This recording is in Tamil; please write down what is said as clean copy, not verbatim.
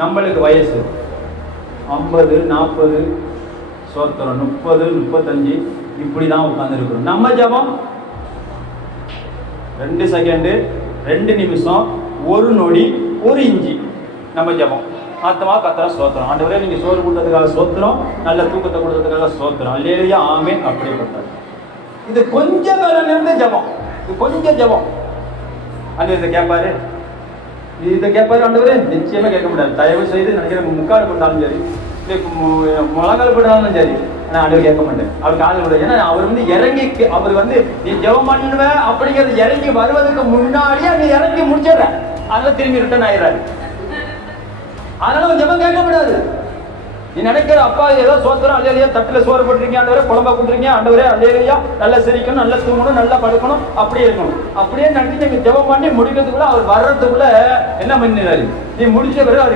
நம்மளுக்கு வயசு 50, 40, சோத்திரம் 30, 35 இப்படிதான் உட்கார்ந்துருக்கிறோம். நம்ம ஜெபம் 2 செகண்டு, 2 நிமிஷம், 1 நொடி, 1 இன்ச்சு நம்ம ஜெபம். ஆத்தமா கத்தரா சோத்திரம். ஆண்டவரே நீங்க சோறு கொடுத்ததுக்காக சோத்திரம், நல்ல தூக்கத்தை கொடுத்ததுக்காக சோத்திரம். அல்லேலூயா, ஆமென். அப்படிப்பட்டது இது கொஞ்சம் மேல இருந்து ஜெபம். இது கொஞ்சம் ஜெபம். ஆண்டவர் இதை கேட்பாரு, இதை கேட்பாரு. ஆண்டவரே நிச்சயமா கேட்க முடியாது. தயவு செய்து நினைக்கிறேன், முக்காடு போட்டாலும் சரி, முழங்கால் போட்டாலும் சரி, நான் ஆண்டவர் கேட்க மாட்டேன். அவர் காது விட. ஏன்னா அவர் இறங்கி, அவர் நீ ஜெபம் பண்ணுவ அப்படிங்கிறது இறங்கி வருவதற்கு முன்னாடியே நீ இறங்கி முடிச்சிடற. அதனால திரும்பி ரிட்டர்ன் ஆயிடுறாரு. அதனால ஜெபம் கேட்க முடியாது. நீ நினைக்கிற அப்பா ஏதோ சோத்திரம், அல்லேலூயா, தட்டுல சோறு போட்டுருக்கீங்க ஆண்டவரே, குழம்பா கொடுத்துருக்கீங்க ஆண்டவரே, அல்லேலூயா, நல்லா சிரிக்கணும், நல்லா தூங்கணும், நல்லா படுக்கணும், அப்படியே இருக்கணும். அப்படியே நினைச்சு நீங்க ஜெபம் பண்ணி முடிக்கிறதுக்குள்ள அவர் வர்றதுக்குள்ள என்ன பண்ணிடுறாரு, நீ முடிச்ச பிறகு